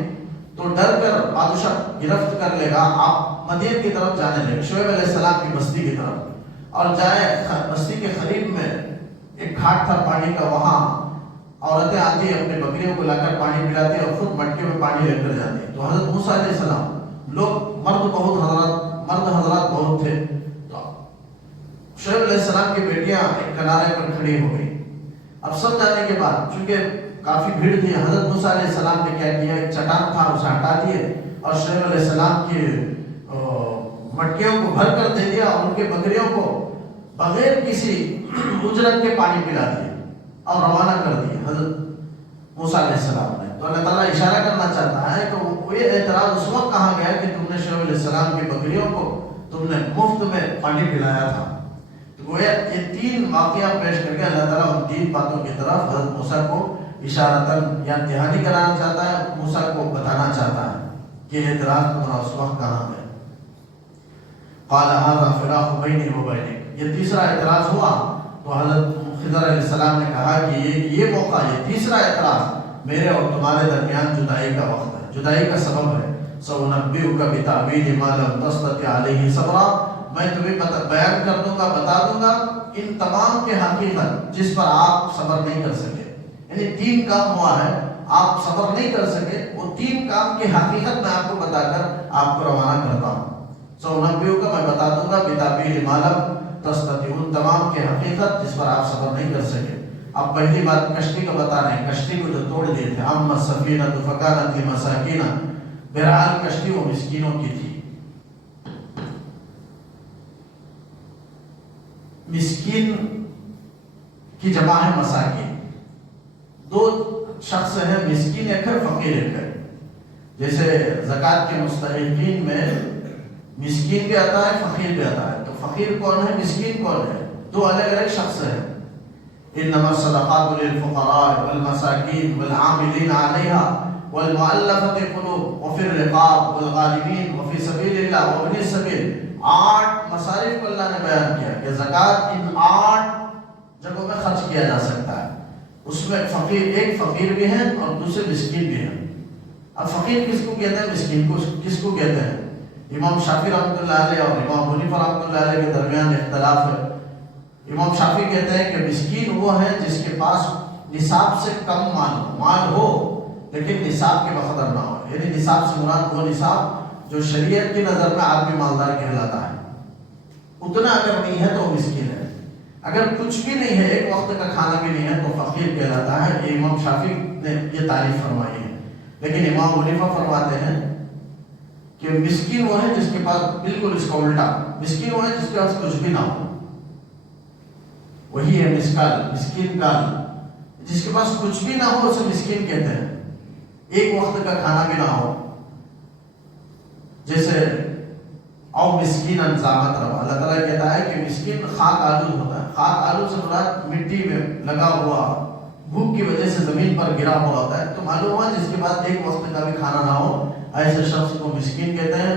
تو ڈر کر بادشاہ گرفت کر لے گا، آپ مدین کی طرف جانے لگے، شعیب علیہ السلام کی بستی کی طرف، اور جائے بستی کے قریب میں ایک گھاٹ تھا پانی کا، وہاں عورتیں آتی اپنے بکریوں کو لا کر پانی پلاتی اور خود مٹکے میں پانی لے کر جاتی۔ تو حضرت موسیٰ علیہ السلام، لوگ مرد حضرات بہت تھے، تو شعیب علیہ السلام کی بیٹیاں ایک کنارے پر کھڑی ہو گئی۔ اب سب جانے کے بعد چونکہ کافی بھیڑ تھی، حضرت موسیٰ علیہ السلام نے کیا کیا، ایک چٹان تھا اسے ہٹا دیے اور شعیب علیہ السلام کی مٹکیوں کو بھر کر دے دیا اور ان کے بکریوں کو بغیر کسی اجرت کے پانی پلا دیے اور روانہ کر دیے حضرت موسیٰ علیہ السلام نے۔ تو اللہ تعالیٰ اشارہ کرنا چاہتا ہے کہ وہ یہ اعتراض اس وقت کہاں گیا کہ تم نے شعیب علیہ السلام کی بکریوں کو تم نے مفت میں پانی پلایا تھا۔ تو وہ یہ تین واقعہ پیش کر کے اللہ تعالیٰ ان تین باتوں کی طرف حضرت موسیٰ کو اشارتاً یا دہانی کرانا چاہتا ہے، موسیٰ کو بتانا چاہتا ہے کہ یہ اعتراض تمہارا اس وقت کہاں ہے۔ قال هذا فراق بینی و بینک، یہ تیسرا اعتراض ہوا تو حضرت خضر علیہ السلام نے کہا کہ یہ موقع، یہ تیسرا اعتراض میرے اور تمہارے درمیان جدائی کا وقت ہے، جدائی کا سبب ہے۔ سأنبئک بتأویل ما لم تستطع علیہ صبرا، میں تمہیں بیان کر دوں گا، بتا دوں گا ان تمام کے حقیقت جس پر آپ صبر نہیں کر سکے، یعنی تین کام ہوا ہے آپ صبر نہیں کر سکے، وہ تین کام کی حقیقت میں آپ کو بتا کر آپ کو روانہ کرتا ہوں۔ سأنبئک، میں بتا دوں گا، بتأویل ما لم تستطع، ان تمام کے حقیقت جس پر آپ صبر نہیں کر سکے۔ اب پہلی بات کشتی کا بتا رہے ہیں، کشتی کو جو توڑ دیے تھے، اما السفینۃ فکانت لمساکین، بہرحال کشتی وہ مسکینوں کی تھی۔ مسکین کی جمع ہے مساکین، دو شخص ہیں، مسکین ایک ہے، فقیر ایک ہے۔ جیسے زکوٰۃ کے مستحقین میں مسکین بھی آتا ہے، فقیر بھی آتا ہے، تو فقیر کون ہے، مسکین کون ہے، دو الگ الگ شخص ہیں۔ انما الصدقات للفقراء والمساکین والعاملین علیہا والمؤلفۃ قلوب وفی الرقاب والغارمین وفی سبیل اللہ وابن السبیل، 8 مصارف کو اللہ نے بیان کیا کہ زکوٰۃ ان 8 جگہوں میں خرچ کیا جا سکتا ہے۔ اس میں ایک فقیر بھی ہے اور دوسرے مسکین بھی ہے۔ اب فقیر کس کو کہتے ہیں، مسکین کو کس کو کہتے ہیں؟ امام شافعی رحمۃ اللہ علیہ اور امام حنیفہ رحمۃ اللہ علیہ کے درمیان اختلاف ہے۔ امام شافعی کہتے ہیں کہ مسکین وہ ہے جس کے پاس نصاب سے کم مال ہو لیکن نصاب کے بقدر نہ ہو، یعنی نصاب سے مراد وہ نصاب جو شریعت کی نظر میں آدمی مالدار کہلاتا ہے، اتنا اگر نہیں ہے تو وہ مسکین ہے۔ اگر کچھ بھی نہیں ہے، ایک وقت کا کھانا بھی نہیں ہے تو فقیر کہلاتا ہے۔ یہ امام شافعی نے یہ تعریف فرمائی ہے، لیکن امام حنیفہ فرماتے ہیں کہ مسکین وہ ہے جس کے پاس بالکل اس کا الٹا، مسکین وہ ہے جس کے پاس کچھ بھی نہ ہو، وہی ہے مسکین کا، جس کے پاس کچھ بھی نہ ہو اسے مسکین کہتے ہیں، ایک وقت کا کھانا بھی نہ ہو۔ جیسے او مسکین انزامت روا، اللہ تعالیٰ کہتا ہے کہ مسکین خاک آلود ہوتا ہے، خاک آلود سے مراد مٹی میں لگا ہوا، بھوک کی وجہ سے زمین پر گرا ہوا ہوتا ہے۔ تو معلوم ہوا جس کے بعد ایک وقت کا بھی کھانا نہ ہو، ایسے شخص کو مسکین کہتے ہیں۔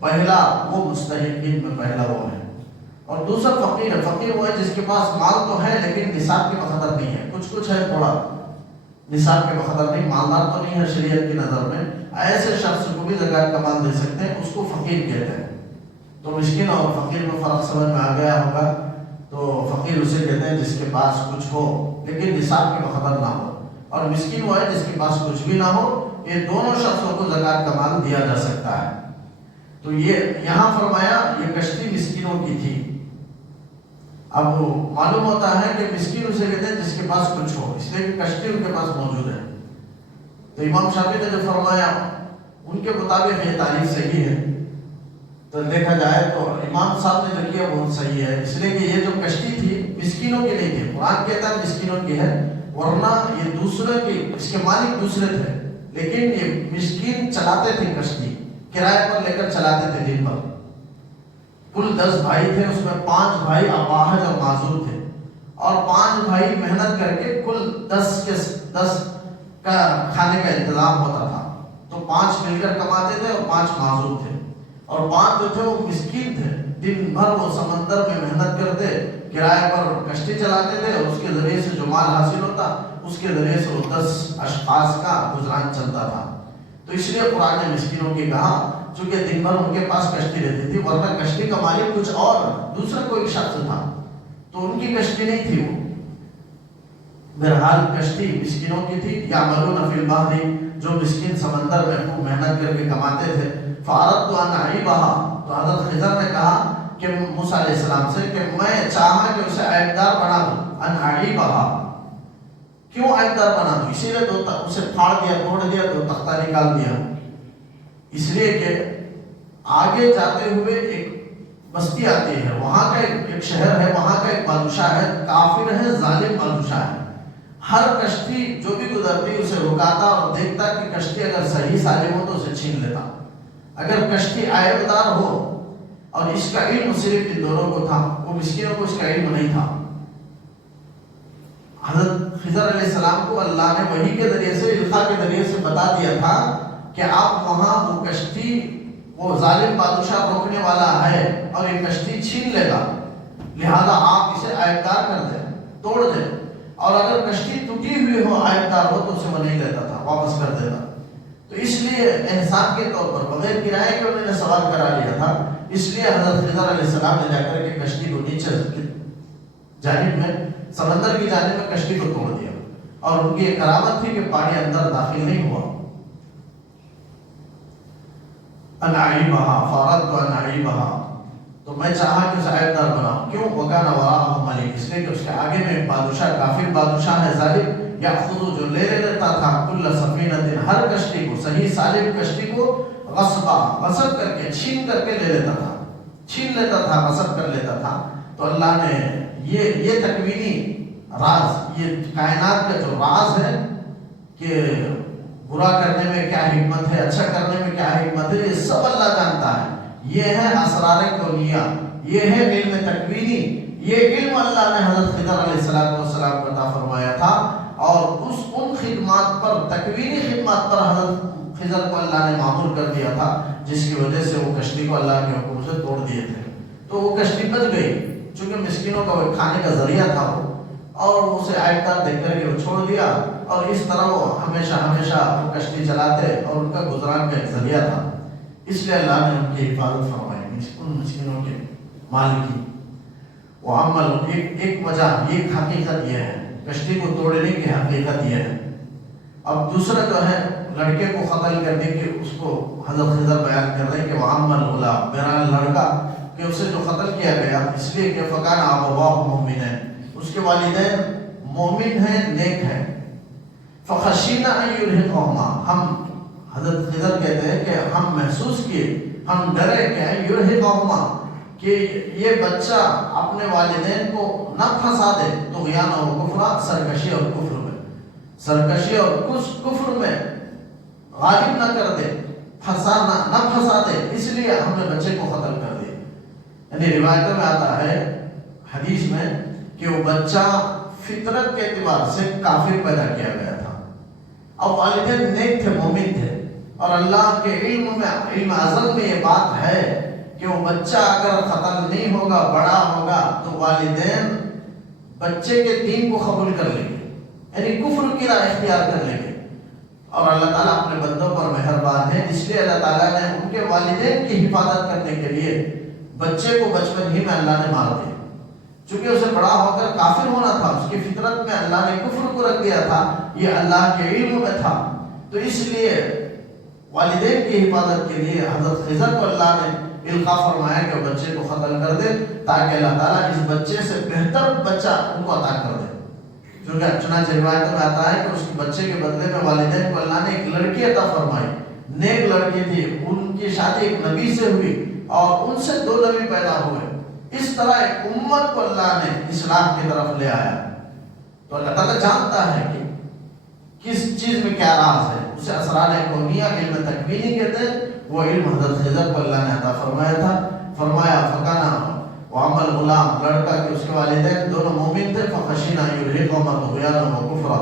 پہلا وہ مستحقین میں پہلا وہ ہے، اور دوسرا فقیر ہے۔ فقیر وہ ہے جس کے پاس مال تو ہے لیکن نصاب کے بقدر نہیں ہے، کچھ ہے تھوڑا، نصاب کے بقدر نہیں، مالدار تو نہیں ہے شریعت کی نظر میں، ایسے شخص کو بھی زکوٰۃ کا مال دے سکتے ہیں، اس کو فقیر کہتے ہیں۔ تو مسکین اور فقیر میں فرق سمجھ میں آ گیا ہوگا۔ تو فقیر اسے کہتے ہیں جس کے پاس کچھ ہو لیکن نصاب کے بقدر نہ ہو، اور مسکین وہ ہے جس کے پاس کچھ بھی نہ ہو، یہ دونوں شخصوں کو زکوٰۃ کا مال دیا جا سکتا ہے۔ تو یہ یہاں فرمایا یہ کشتی مسکینوں کی تھی۔ اب معلوم ہوتا ہے کہ مسکین اسے کہتے ہیں جس کے پاس کچھ ہو، اس لیے کہ کشتی ان کے پاس موجود ہے۔ تو امام شافعی نے جو فرمایا ان کے مطابق یہ تعریف صحیح ہے، تو دیکھا جائے تو امام صاحب نے جو کیا بہت صحیح ہے، اس لیے کہ یہ جو کشتی تھی مسکینوں کی نہیں تھی۔ قرآن کہتا ہے مسکینوں کی ہے، ورنہ یہ دوسرے کی، اس کے مالک دوسرے تھے، لیکن یہ مسکین چلاتے تھے کشتی، کرائے پر لے کر چلاتے تھے دن بھر۔ کل 10 بھائی تھے، اس میں 5 بھائی اپاہج اور معذور تھے، اور 5 بھائی محنت کر کے کل 10 کا کھانے کا انتظام ہوتا تھا۔ تو 5 مل کر کماتے تھے اور 5 معذور تھے، اور 5 جو تھے وہ مسکین تھے، دن بھر وہ سمندر میں محنت کرتے، کرائے پر کشتی چلاتے تھے، اور اس کے ذریعے سے جو مال حاصل ہوتا اس کے ذریعے سے وہ 10 اشخاص کا گزران چلتا تھا۔ تو اس لیے قرآن نے مسکینوں کی کہا، چونکہ دن بھر ان کے پاس کشتی رہتی تھی، ورنہ کشتی کا مالک کچھ اور دوسرا کوئی شخص تھا، تو ان کی کشتی نہیں تھی وہ۔ بہرحال کشتی مسکینوں کی تھی۔ یعملون فی البحر، جو مسکین سمندر میں خوب محنت کر کے کماتے تھے۔ فاردت ان اعیبها، تو حضرت خضر نے کہا کہ موسیٰ علیہ السلام سے کہ میں چاہا کہ اسے عیبدار بنا دوں۔ ان اعیبها، کیوں عیبدار بنا دوں؟ اسی لیے تو اسے پھاڑ دیا، توڑ دیا، تو تختہ نکال دیا، اس لیے کہ آگے جاتے ہوئے ایک بستی آتی ہے، وہاں کا ایک شہر ہے، وہاں کا ایک بادشاہ ہے، کافر ہے، ظالم بادشاہ ہے۔ ہر کشتی جو بھی گزرتی اسے رکاتا اور دیکھتا کہ کشتی اگر صحیح سالم ہو تو اسے چھین لیتا، اگر کشتی عیبدار ہو۔ اور اس کا علم صرف ان دونوں کو تھا، وہ مسکینوں کو اس کا علم نہیں تھا۔ حضرت خضر علیہ السلام کو اللہ نے وحی کے ذریعے سے، القاء کے ذریعے سے بتا دیا تھا کہ آپ وہاں وہ کشتی، وہ ظالم بادشاہ روکنے والا ہے اور یہ کشتی چھین لے گا، لہذا آپ اسے عیبدار کر دیں، توڑ دیں، اور اگر کشتی ٹوٹی ہوئی ہو، عیبدار ہو، تو اسے وہ نہیں لیتا تھا، واپس کر دیتا۔ تو اس لیے احسان کے طور پر بغیر کرائے کے انہوں نے سوار کرا لیا تھا، اس لیے حضرت خضر علیہ السلام نے جا کر کے کشتی کو نیچے جانب میں، سمندر کی جانب میں کشتی کو توڑ دیا، اور ان کی ایک کرامت تھی کہ پانی اندر داخل نہیں ہوا۔ ان اعیبها، فاردت ان اعیبها، تو میں چاہا کہ اسے عیبدار بناؤں، کیوں؟ وکان وراءهم ملک، اس لیے کہ اس کے آگے میں ایک بادشاہ، کافر بادشاہ ہے، ظالم، یاخذ، جو لے لیتا تھا، کل سفینۃ، ہر کشتی کو، صحیح سالم کشتی کو، غصبا، غصب کر کے، چھین کر کے لے لیتا تھا، چھین لیتا تھا، غصب کر لیتا تھا۔ تو اللہ نے یہ تکوینی راز، یہ کائنات کا جو راز ہے کہ برا کرنے میں کیا حکمت ہے، اچھا کرنے میں کیا حکمت ہے، یہ سب اللہ جانتا ہے۔ یہ ہے اسرار کونیہ، یہ ہے علم تکوینی، یہ علم اللہ نے حضرت خضر علیہ السلام کو عطا فرمایا تھا، اور ان خدمات پر، تکوینی خدمات پر حضرت خضر کو اللہ نے معمور کر دیا تھا، جس کی وجہ سے وہ کشتی کو اللہ کے حکم سے توڑ دیے تھے۔ تو وہ کشتی بچ گئی، چونکہ مسکینوں کا وہ کھانے کا ذریعہ تھا وہ، اور اسے عیبدار دیکھ کر کے وہ چھوڑ دیا، اور اس طرح وہ ہمیشہ وہ کشتی چلاتے اور ان کا گزران کا ایک ذریعہ تھا۔ اس لیے اللہ نے ان کی حفاظت فرمائی، ان مسکینوں کے مال کی۔ وہ عمل، ایک وجہ، ایک حقیقت یہ ہے، کشتی کو توڑنے کی حقیقت یہ ہے۔ اب دوسرا جو ہے لڑکے کو قتل کرنے کی، اس کو حضرت خضر بیان کر رہے ہیں کہ وہ عمل غلام، بہرحال لڑکا کہ اسے جو قتل کیا گیا، اس لیے کہ فکان ابواہ مومنین، اس کے والدین مومن ہیں، نیک ہیں۔ فخشینا ان یرہقہما، ہم، حضرت خضر کہتے ہیں کہ ہم محسوس کیے، ہم ڈرے کہ یرہقہما، کہ یہ بچہ اپنے والدین کو نہ پھنسا دے، طغیان اور کفر، سرکشی اور کفر میں، سرکشی اور کفر میں غالب نہ کر دے، نہ پھنسا دے، اس لیے ہم نے بچے کو قتل کر دیا۔ یعنی روایتوں میں آتا ہے، حدیث میں، کہ وہ بچہ فطرت کے اعتبار سے کافر پیدا کیا گیا تھا، اب والدین نیک تھے، مومن تھے، اور اللہ کے علم ازل میں یہ بات ہے کہ وہ بچہ اگر قتل نہیں ہوگا، بڑا ہوگا، تو والدین بچے کے دین کو قبول کر لیں گے، یعنی کفر کی راہ اختیار کر لیں گے۔ اور اللہ تعالیٰ اپنے بندوں پر مہربان ہے، اس لیے اللہ تعالیٰ نے ان کے والدین کی حفاظت کرنے کے لیے بچے کو بچپن ہی میں اللہ نے مار دیا، چونکہ اسے بڑا ہو کر کافر ہونا تھا، اس کی فطرت میں اللہ نے کفر کو رکھ دیا تھا، یہ اللہ کے علم میں تھا۔ تو اس لیے والدین کی حفاظت کے لیے حضرت خضر کو اللہ نے القاء فرمایا کہ بچے کو قتل کر دے تاکہ اللہ تعالیٰ اس بچے سے بہتر بچہ ان کو عطا کر دے. چونکہ چنانچہ روایتوں میں آتا ہے کہ اس بچے کے بدلے میں والدین کو اللہ نے ایک لڑکی عطا فرمائی. نیک لڑکی تھی, ان کی شادی ایک نبی سے ہوئی اور ان سے 2 نبی پیدا ہوئے. اس طرح ایک امت کو اللہ نے اسلام کی طرف لے آیا. تو اللہ تعالیٰ جانتا ہے کہ کس چیز میں کیا راز ہے. اسے اسرار کونیہ علم تکوینی کہتے ہیں. وہ علم حضرت خضر کو اللہ نے عطا فرمایا تھا. فرمایا فکانا وعمل غلام, لڑکا کہ اس کے والدین دونوں مومن تھے. فخشینا یرهقهما طغیانا وکفرا,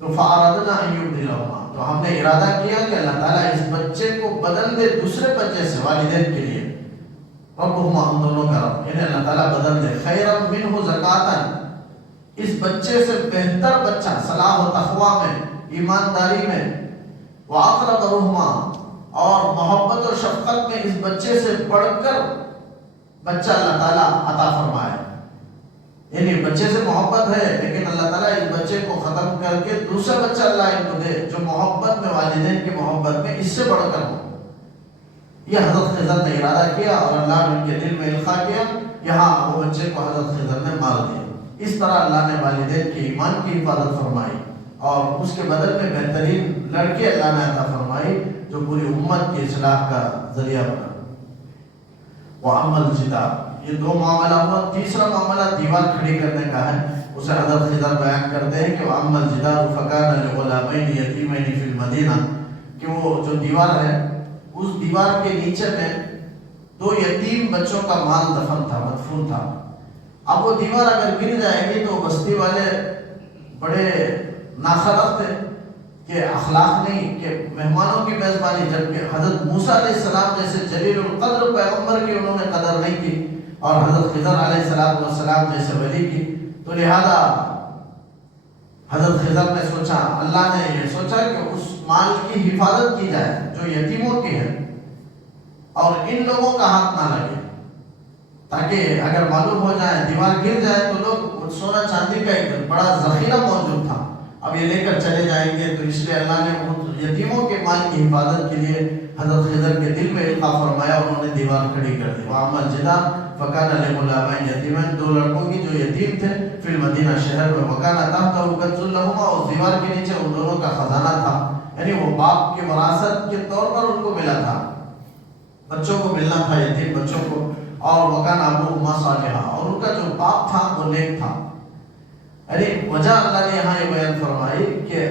تو فاردنا ان یبدلهما, تو ہم نے ارادہ کیا کہ اللہ تعالیٰ اس بچے کو بدل دے دوسرے بچے سے والدین کے لیے. ربهما, ہم دونوں کا رب, انہیں اللہ تعالیٰ بدل دے. خیرا منہ زکاتا, اس بچے سے بہتر بچہ صلاح و تقوی میں, ایمانداری میں. وَأَقْرَبَ رُحْمًا, اور محبت اور شفقت میں اس بچے سے بڑھ کر بچہ اللہ تعالیٰ عطا فرمائے. یعنی بچے سے محبت ہے لیکن اللہ تعالیٰ اس بچے کو ختم کر کے دوسرا بچہ اللہ ان کو دے جو محبت میں, والدین کی محبت میں اس سے بڑھ کر ہو. یہ حضرت خضر نے ارادہ کیا اور اللہ نے ان کے دل میں القاء کیا. یہاں وہ بچے کو حضرت خضر نے مار دیا. اس طرح اللہ نے والدین کے ایمان کی حفاظت فرمائی اور اس کے بدل میں بہترین لڑکے اللہ نے عطا فرمائی جو پوری امت کی اصلاح کا ذریعہ بنا. وعمل جدار, یہ 2 معاملہ ہوا. تیسرا معاملہ دیوار کھڑی کرنے کا ہے. اسے حضرت خضر بیان کرتے ہیں کہ وعمل جدار فکان لغلامین یتیمین فی المدینہ, کہ وہ جو دیوار ہے اس دیوار کے نیچے میں 2 یتیم بچوں کا مال دفن تھا, مدفون تھا. اب وہ دیوار اگر گر جائے گی تو بستی والے بڑے ناخرف تھے کہ اخلاق نہیں, کہ مہمانوں کی میزبانی, جبکہ حضرت موسیٰ علیہ السلام جیسے جلیل القدر پیغمبر کی انہوں نے قدر نہیں کی اور حضرت خضر علیہ السلام جیسے ولی کی. تو لہذا حضرت خضر نے سوچا, اللہ نے یہ سوچا کہ اس مال کی حفاظت کی جائے جو یتیموں کی ہے اور ان لوگوں کا ہاتھ نہ لگے, تاکہ اگر معلوم ہو جائے دیوار گر جائے تو لوگ سونا چاندی کا ایک بڑا ذخیرہ موجود تھا, اب یہ لے کر چلے جائیں گے. تو اس لیے اللہ نے ان یتیموں کے مال کی حفاظت کے لیے حضرت خضر کے دل میں القاء فرمایا, انہوں نے دیوار کھڑی کر دی. وعمل جدار فکان لغلامین یتیمین, 2 لڑکوں کی جو یتیم تھے فی المدینہ, شہر میں. وکان تحتہ کنز لہما, اور دیوار کے نیچے ان دونوں کا خزانہ تھا. یعنی وہ باپ کی وراثت کے طور پر ان کو ملا تھا, بچوں کو ملنا تھا, یتیم بچوں کو. اور وکان ابوہما صالحا, اور ان کا جو باپ تھا وہ نیک تھا. یعنی وجہ اللہ نے یہاں یہ بیان فرمائی کہ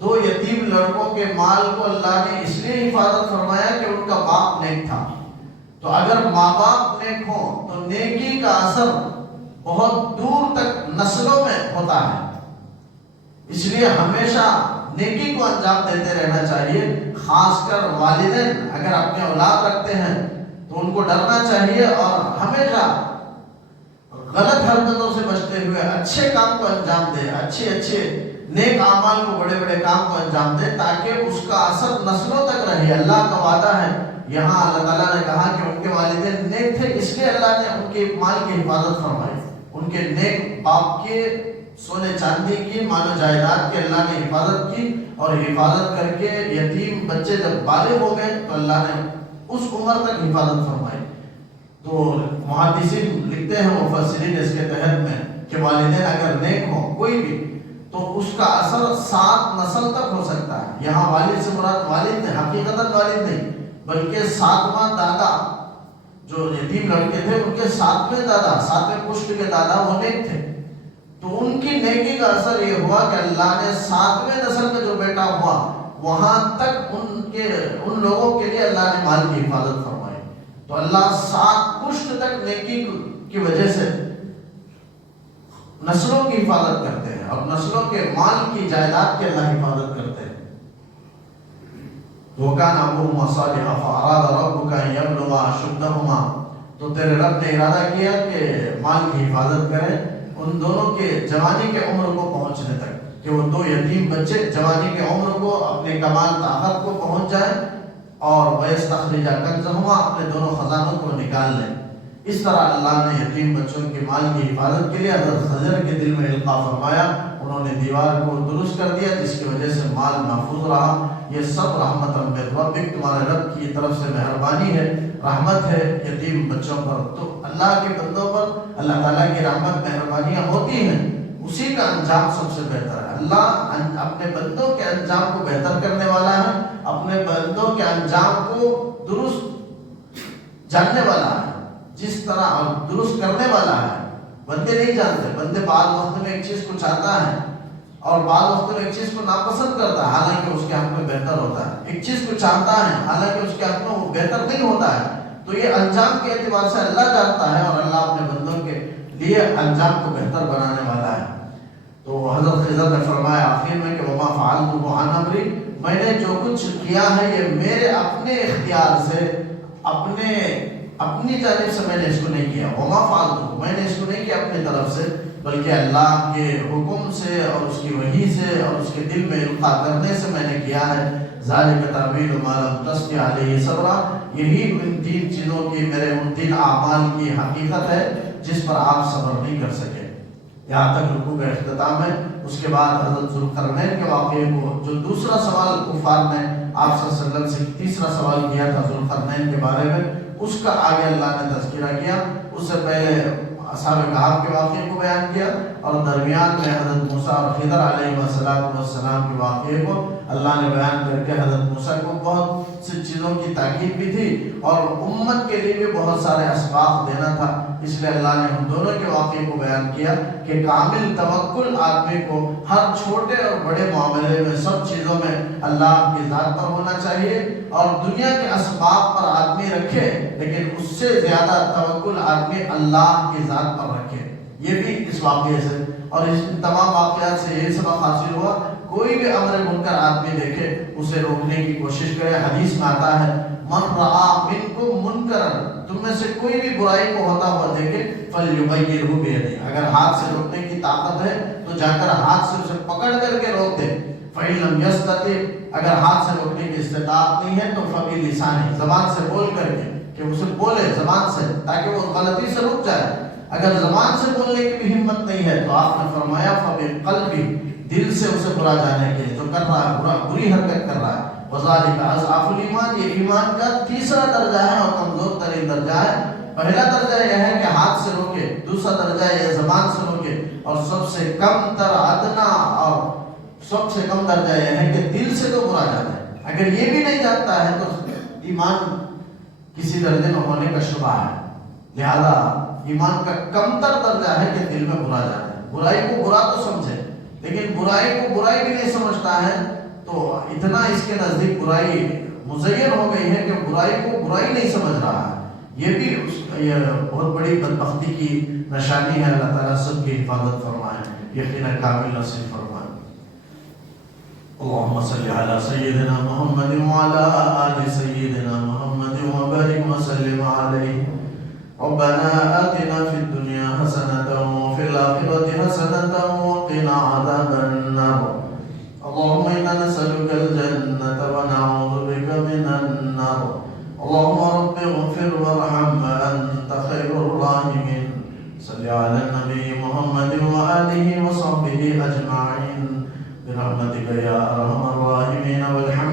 2 یتیم لڑکوں کے مال کو اللہ نے اس لیے حفاظت فرمایا کہ ان کا باپ نیک تھا. تو اگر ماں باپ نیک ہوں تو نیکی کا اثر بہت دور تک نسلوں میں ہوتا ہے. اس لیے ہمیشہ نیکی کو انجام دیتے رہنا چاہیے. خاص کر والدین اگر اپنے اولاد رکھتے ہیں تو ان کو ڈرنا چاہیے اور ہمیشہ غلط حرکتوں سے بچتے ہوئے اچھے کام کو انجام دے, اچھے نیک اعمال کو, بڑے بڑے کام کو انجام دے تاکہ اس کا اثر نسلوں تک رہے. اللہ کا وعدہ ہے, یہاں اللہ تعالیٰ نے کہا کہ ان کے والدین نیک تھے, اس لیے اللہ نے ان کے مال کی حفاظت فرمائی. ان کے نیک باپ کے سونے چاندی کی, مال و جائیداد کی اللہ نے حفاظت کی, اور حفاظت کر کے یتیم بچے جب بالغ ہو گئے تو اللہ نے اس عمر تک حفاظت فرمائی. تو محدثین لکھتے ہیں, مفسرین اس کے تحت میں, کہ والدین اگر نیک ہوں کوئی بھی تو اس کا اثر 7 نسل تک ہو سکتا ہے. یہاں والد سے مراد والد نہیں, حقیقتاً والد نہیں, بلکہ 7واں دادا جو یتیم لڑکے تھے ان کے 7ویں دادا, 7ویں پشت کے دادا وہ نیک تھے. تو ان کی نیکی کا اثر یہ ہوا کہ اللہ نے 7ویں نسل میں جو بیٹا ہوا وہاں تک ان لوگوں کے لیے اللہ نے مال کی حفاظت فرمائی. تو اللہ 7 پشت تک نیکی کی وجہ سے نسلوں کی حفاظت کرتے ہیں, اور نسلوں کے مال کی جائیداد کی اللہ حفاظت کرتے ہیں. وَكَانَ أَبُوهُمَا صَالِحًا فَأَرَادَ رَبُّكَ أَن يَبْلُغَا أَشُدَّهُمَا, تو تیرے رب نے ارادہ کیا کہ مال کی حفاظت کریں ان دونوں کے جوانی کے عمر کو پہنچنے تک, کہ وہ 2 یتیم بچے جوانی کے عمر کو, اپنے کمال طاقت کو پہنچ جائیں, اور وَيَسْتَخْرِجَ كَنْزَهُمَا, اپنے دونوں خزانوں کو نکال لیں. اس طرح اللہ نے یتیم بچوں کے مال کی حفاظت کے لیے حضرت خضر کے دل میں القاء فرمایا، انہوں نے دیوار کو درست کر دیا جس کی وجہ سے مال محفوظ رہا۔ یہ سب رحمت من ربک، تمہارے رب کی طرف سے مہربانی ہے، رحمت ہے یتیم بچوں پر۔ تو اللہ کے بندوں پر اللہ تعالیٰ کی رحمت مہربانیاں ہوتی ہیں، اسی کا انجام سب سے بہتر ہے۔ اللہ اپنے بندوں کے انجام کو بہتر کرنے والا ہے، اپنے بندوں کے انجام کو درست جاننے والا ہے، جس طرح اور درست کرنے والا ہے۔ بندے نہیں جانتے، بندے بعض وقت میں ایک چیز کو چاہتا ہے اور بعض وقت میں ایک چیز کو ناپسند کرتا ہے، حالانکہ اس کے حق میں بہتر ہوتا ہے۔ ایک چیز کو چاہتا ہے حالانکہ اس کے حق میں وہ بہتر نہیں ہوتا ہے۔ تو یہ انجام کے اعتبار سے اللہ جانتا ہے اور اللہ اپنے بندوں کے لیے انجام کو بہتر بنانے والا ہے۔ تو حضرت خضر نے فرمایا آخر میں کہ وما فعلته عن امری، میں نے جو کچھ کیا ہے یہ میرے اپنے اختیار سے، اپنی جانب سے میں نے اس کو نہیں کیا۔ وما فعلته، میں نے اس کو نہیں کیا اپنی طرف سے، بلکہ اللہ کے حکم سے اور اس کی وحی سے اور اس کے دل میں القاء کرنے سے میں نے کیا ہے۔ ذالک تعویل ما لم تستطع علیہ صبرا، یہی ان 3 چیزوں کی، میرے ان 3 اعمال کی حقیقت ہے جس پر آپ صبر نہیں کر سکے۔ یہاں تک رکوع کا اختتام ہے۔ اس کے بعد حضرت ذوالقرنین کے واقعے کو، جو دوسرا سوال کفار نے آپ صلی اللہ علیہ وسلم سے تیسرا سوال کیا تھا ذوالقرنین کے بارے میں، اس کا آگے اللہ نے تذکرہ کیا۔ اس سے پہلے اصحاب کہف کے واقعے کو بیان کیا اور درمیان میں حضرت موسیٰ اور خضر علیہ السلام کے واقعے کو اللہ نے بیان کر کے حضرت موسیٰ کو بہت سی چیزوں کی تاکید بھی تھی اور امت کے لیے بھی بہت سارے اسباق دینا تھا، اس لیے اللہ نے ہم دونوں کے واقعے کو بیان کیا کہ کامل توکل آدمی کو ہر چھوٹے اور بڑے معاملے میں، سب چیزوں میں اللہ کی ذات پر ہونا چاہیے، اور دنیا کے اسباب پر آدمی رکھے لیکن اس سے زیادہ توکل آدمی اللہ کی ذات پر رکھے۔ یہ بھی اس واقعے سے اور اس تمام واقعات سے یہ سبق حاصل ہوا، کوئی بھی امر منکر آدمی دیکھے اسے روکنے کی کوشش کرے۔ حدیث میں آتا ہے من رعا منکم منکرا، تم میں سے کوئی بھی برائی کو ہوتا ہوا دیکھے فلیغیرہ بیدہ، اگر ہاتھ سے روکنے کی طاقت ہے تو جا کر ہاتھ سے اسے پکڑ کر کے روک دے۔ فإن لم يستطع، اگر ہاتھ سے روکنے کی استطاعت نہیں ہے تو فبلسانہ، زبان سے بول کر کے، کہ اسے بولے زبان سے تاکہ وہ غلطی سے رک جائے۔ اگر زبان سے بولنے کی بھی ہمت نہیں ہے تو آپ نے فرمایا فبقلبہ، دل سے اسے برا جانے کے جو کر رہا ہے، بری حرکت کر رہا ہے۔ وذالک اضعف الایمان، یہ ایمان کا تیسرا درجہ ہے اور کمزور ترین درجہ ہے۔ پہلا درجہ یہ ہے کہ ہاتھ سے روکے، دوسرا درجہ یہ زبان سے روکے، اور سب سے کم تر ادنا اور سب سے کم درجہ یہ ہے کہ دل سے تو برا جاتا ہے۔ اگر یہ بھی نہیں جانتا ہے تو ایمان کسی درجے میں ہونے کا شبہ ہے۔ لہذا ایمان کا کمتر درجہ ہے کہ دل میں برا جاتا ہے۔ برائی کو برا تو سمجھے، لیکن برائی کو برائی بھی نہیں سمجھتا ہے تو اتنا اس کے نزدیک برائی مزین ہو گئی ہے کہ برائی کو برائی نہیں سمجھ رہا ہے۔ یہ بھی یہ بہت بڑی بدبختی کی نشانی ہے۔ اللہ تعالیٰ سب کی حفاظت فرمائے، یقینا کامل نصیب فرمائے۔ اللهم صل على سيدنا محمد وعلى آل سيدنا محمد وبارك وسلم عليه۔ ربنا آتنا في الدنيا حسنة وفي الآخرة حسنة وقنا عذاب النار۔ اللهم إنا نسألك الجنة ونعوذ بك من النار۔ اللهم رب اغفر وارحم أنت خير الراحمين۔ صل على النبي محمد وآله وصحبه أجمعين برحمتك يا أرحم الراحمين، والحمد